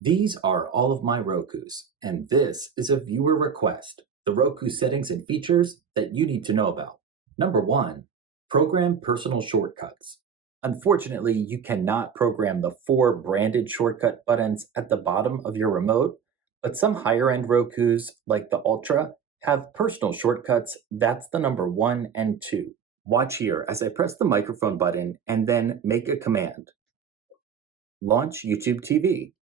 These are all of my Rokus, and this is a viewer request, the Roku settings and features that you need to know about. Number 1, program personal shortcuts. Unfortunately, you cannot program the 4 branded shortcut buttons at the bottom of your remote, but some higher end Rokus, like the Ultra, have personal shortcuts. That's the number 1 and 2. Watch here as I press the microphone button and then make a command. Launch YouTube TV.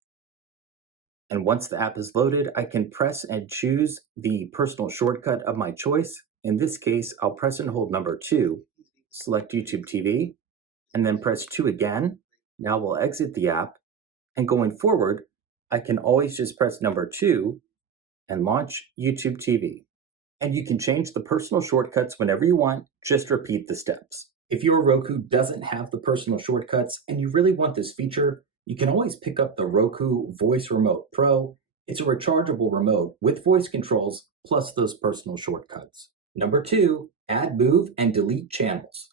And once the app is loaded, I can press and choose the personal shortcut of my choice. In this case, I'll press and hold number 2, select YouTube TV, and then press 2 again. Now we'll exit the app. And going forward, I can always just press number 2 and launch YouTube TV. And you can change the personal shortcuts whenever you want, just repeat the steps. If your Roku doesn't have the personal shortcuts and you really want this feature, you can always pick up the Roku Voice Remote Pro. It's a rechargeable remote with voice controls plus those personal shortcuts. Number 2, add, move, and delete channels.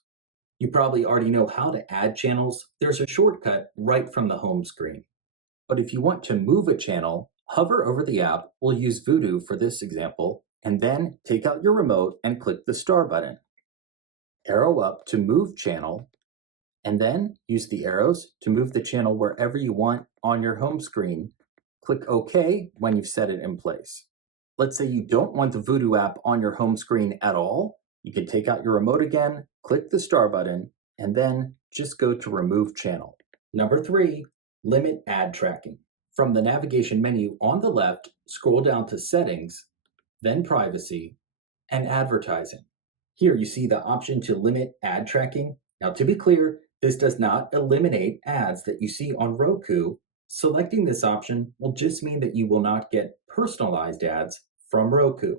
You probably already know how to add channels. There's a shortcut right from the home screen. But if you want to move a channel, hover over the app. We'll use Voodoo for this example, and then take out your remote and click the star button. Arrow up to move channel, and then use the arrows to move the channel wherever you want on your home screen. Click OK when you've set it in place. Let's say you don't want the Voodoo app on your home screen at all. You can take out your remote again, click the star button, and then just go to remove channel. Number 3, limit ad tracking. From the navigation menu on the left, scroll down to settings, then privacy, and advertising. Here you see the option to limit ad tracking. Now to be clear, this does not eliminate ads that you see on Roku. Selecting this option will just mean that you will not get personalized ads from Roku.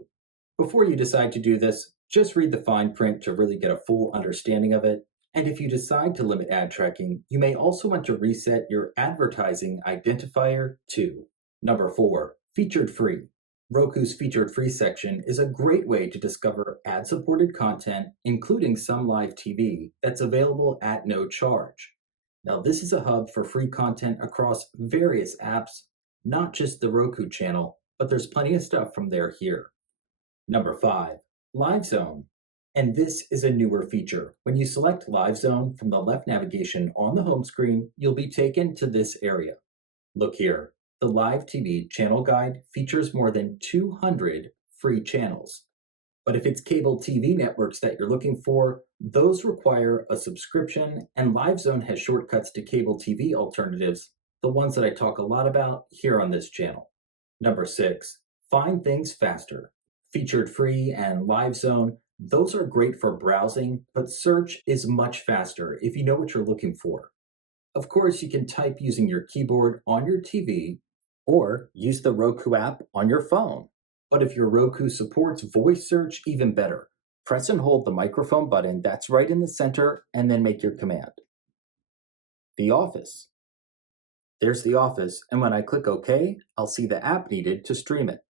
Before you decide to do this, just read the fine print to really get a full understanding of it. And if you decide to limit ad tracking, you may also want to reset your advertising identifier too. Number 4, featured free. Roku's featured free section is a great way to discover ad-supported content, including some live TV, that's available at no charge. Now, this is a hub for free content across various apps, not just the Roku channel, but there's plenty of stuff from there here. Number 5, Live Zone. And this is a newer feature. When you select Live Zone from the left navigation on the home screen, you'll be taken to this area. Look here. The Live TV channel guide features more than 200 free channels. But if it's cable TV networks that you're looking for, those require a subscription, and LiveZone has shortcuts to cable TV alternatives, the ones that I talk a lot about here on this channel. Number 6, find things faster. Featured free and LiveZone, those are great for browsing, but search is much faster if you know what you're looking for. Of course, you can type using your keyboard on your TV or use the Roku app on your phone. But if your Roku supports voice search, even better. Press and hold the microphone button that's right in the center and then make your command. The Office. There's The Office, and when I click OK, I'll see the app needed to stream it.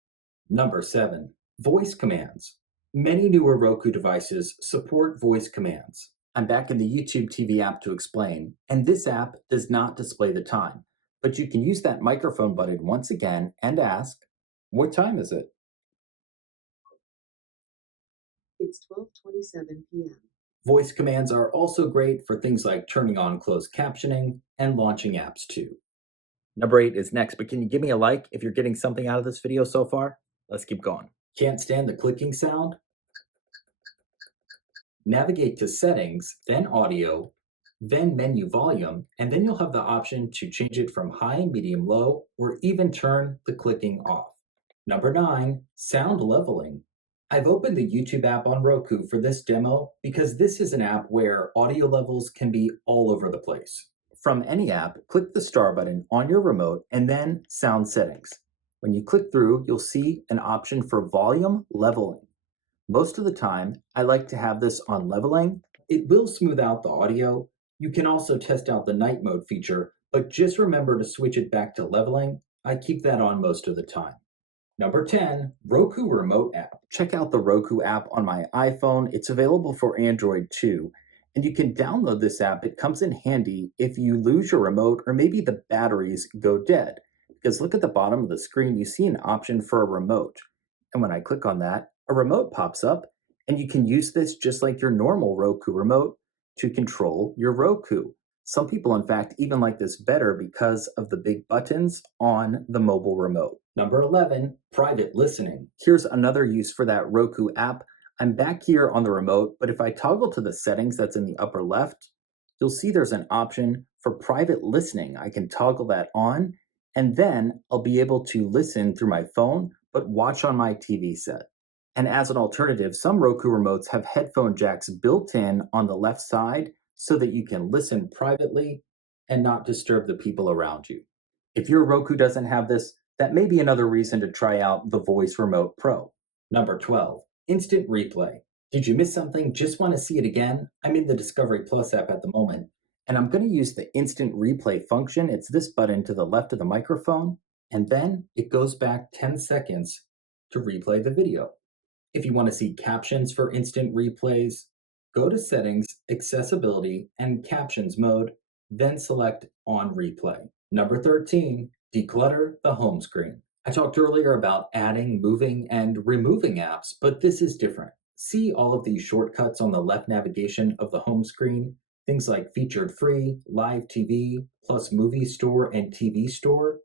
Number 7, voice commands. Many newer Roku devices support voice commands. I'm back in the YouTube TV app to explain, and this app does not display the time, but you can use that microphone button once again and ask, what time is it? It's 12:27 p.m. Voice commands are also great for things like turning on closed captioning and launching apps too. Number 8 is next, but can you give me a like if you're getting something out of this video so far? Let's keep going. Can't stand the clicking sound? Navigate to Settings, then Audio, then Menu Volume, and then you'll have the option to change it from high, medium, low, or even turn the clicking off. Number 9, Sound Leveling. I've opened the YouTube app on Roku for this demo because this is an app where audio levels can be all over the place. From any app, click the star button on your remote and then Sound Settings. When you click through, you'll see an option for volume leveling. Most of the time, I like to have this on leveling. It will smooth out the audio. You can also test out the night mode feature, but just remember to switch it back to leveling. I keep that on most of the time. Number 10, Roku Remote App. Check out the Roku app on my iPhone. It's available for Android too. And you can download this app. It comes in handy if you lose your remote or maybe the batteries go dead, because look at the bottom of the screen, you see an option for a remote. And when I click on that, a remote pops up, and you can use this just like your normal Roku remote to control your Roku. Some people, in fact, even like this better because of the big buttons on the mobile remote. Number 11, private listening. Here's another use for that Roku app. I'm back here on the remote, but if I toggle to the settings that's in the upper left, you'll see there's an option for private listening. I can toggle that on, and then I'll be able to listen through my phone, but watch on my TV set. And as an alternative, some Roku remotes have headphone jacks built in on the left side so that you can listen privately and not disturb the people around you. If your Roku doesn't have this, that may be another reason to try out the Voice Remote Pro. Number 12, instant replay. Did you miss something? Just want to see it again? I'm in the Discovery Plus app at the moment, and I'm going to use the instant replay function. It's this button to the left of the microphone, and then it goes back 10 seconds to replay the video. If you want to see captions for instant replays, go to Settings, Accessibility, and Captions mode, then select On Replay. Number 13, declutter the home screen. I talked earlier about adding, moving, and removing apps, but this is different. See all of these shortcuts on the left navigation of the home screen? Things like Featured Free, Live TV, plus Movie Store and TV Store.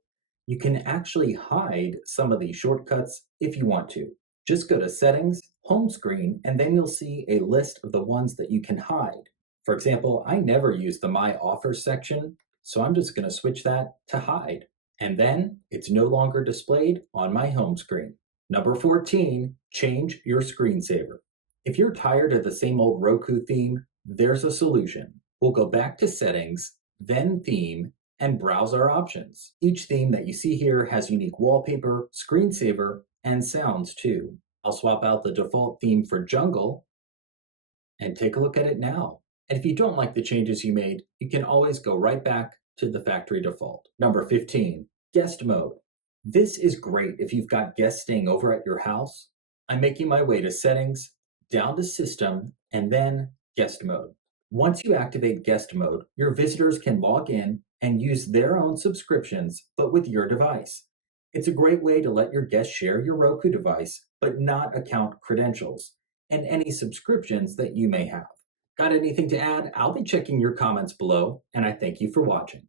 You can actually hide some of these shortcuts if you want to. Just go to Settings, Home Screen, and then you'll see a list of the ones that you can hide. For example, I never use the My Offers section, so I'm just going to switch that to Hide. And then it's no longer displayed on my home screen. Number 14, change your screensaver. If you're tired of the same old Roku theme, there's a solution. We'll go back to Settings, then Theme, and browse our options. Each theme that you see here has unique wallpaper, screensaver, and sounds too. I'll swap out the default theme for Jungle and take a look at it now. And if you don't like the changes you made, you can always go right back to the factory default. Number 15, guest mode. This is great if you've got guests staying over at your house. I'm making my way to Settings, down to System, and then Guest Mode. Once you activate Guest Mode, your visitors can log in and use their own subscriptions, but with your device. It's a great way to let your guests share your Roku device, but not account credentials and any subscriptions that you may have. Got anything to add? I'll be checking your comments below, and I thank you for watching.